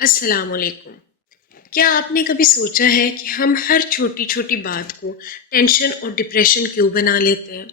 السلام علیکم۔ کیا آپ نے کبھی سوچا ہے کہ ہم ہر چھوٹی چھوٹی بات کو ٹینشن اور ڈپریشن کیوں بنا لیتے ہیں؟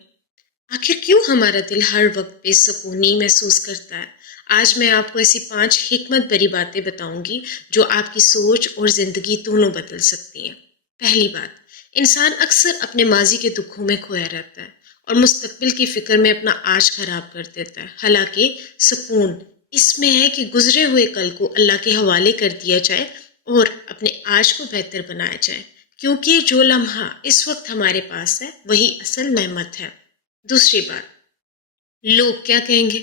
آخر کیوں ہمارا دل ہر وقت بے سکونی محسوس کرتا ہے؟ آج میں آپ کو ایسی 5 حکمت بری باتیں بتاؤں گی جو آپ کی سوچ اور زندگی دونوں بدل سکتی ہیں۔ پہلی بات، انسان اکثر اپنے ماضی کے دکھوں میں کھویا رہتا ہے اور مستقبل کی فکر میں اپنا آج خراب کر دیتا ہے۔ حالانکہ سکون اس میں ہے کہ گزرے ہوئے کل کو اللہ کے حوالے کر دیا جائے اور اپنے آج کو بہتر بنایا جائے، کیونکہ جو لمحہ اس وقت ہمارے پاس ہے وہی اصل نعمت ہے۔ دوسری بات، لوگ کیا کہیں گے؟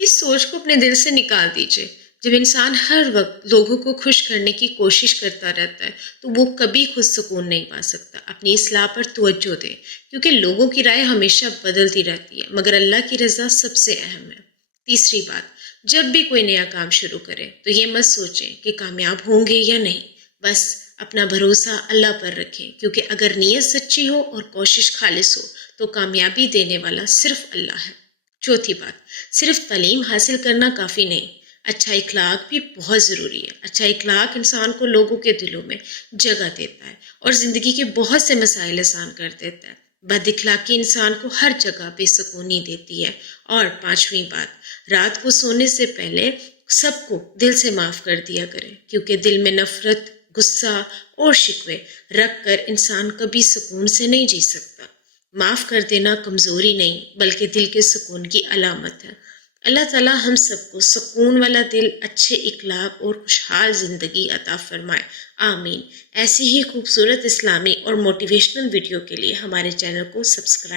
اس سوچ کو اپنے دل سے نکال دیجئے۔ جب انسان ہر وقت لوگوں کو خوش کرنے کی کوشش کرتا رہتا ہے تو وہ کبھی خود سکون نہیں پا سکتا۔ اپنی اصلاح پر توجہ دے، کیونکہ لوگوں کی رائے ہمیشہ بدلتی رہتی ہے مگر اللہ کی رضا سب سے اہم ہے۔ تیسری بات، جب بھی کوئی نیا کام شروع کرے تو یہ مت سوچیں کہ کامیاب ہوں گے یا نہیں، بس اپنا بھروسہ اللہ پر رکھیں، کیونکہ اگر نیت سچی ہو اور کوشش خالص ہو تو کامیابی دینے والا صرف اللہ ہے۔ چوتھی بات، صرف تعلیم حاصل کرنا کافی نہیں، اچھا اخلاق بھی بہت ضروری ہے۔ اچھا اخلاق انسان کو لوگوں کے دلوں میں جگہ دیتا ہے اور زندگی کے بہت سے مسائل آسان کر دیتا ہے۔ بد اخلاقی انسان کو ہر جگہ بے سکونی دیتی ہے۔ اور پانچویں بات، رات کو سونے سے پہلے سب کو دل سے معاف کر دیا کرے، کیونکہ دل میں نفرت، غصہ اور شکوے رکھ کر انسان کبھی سکون سے نہیں جی سکتا۔ معاف کر دینا کمزوری نہیں بلکہ دل کے سکون کی علامت ہے۔ اللہ تعالیٰ ہم سب کو سکون والا دل، اچھے اخلاق اور خوشحال زندگی عطا فرمائے، آمین۔ ایسی ہی خوبصورت اسلامی اور موٹیویشنل ویڈیو کے لیے ہمارے چینل کو سبسکرائب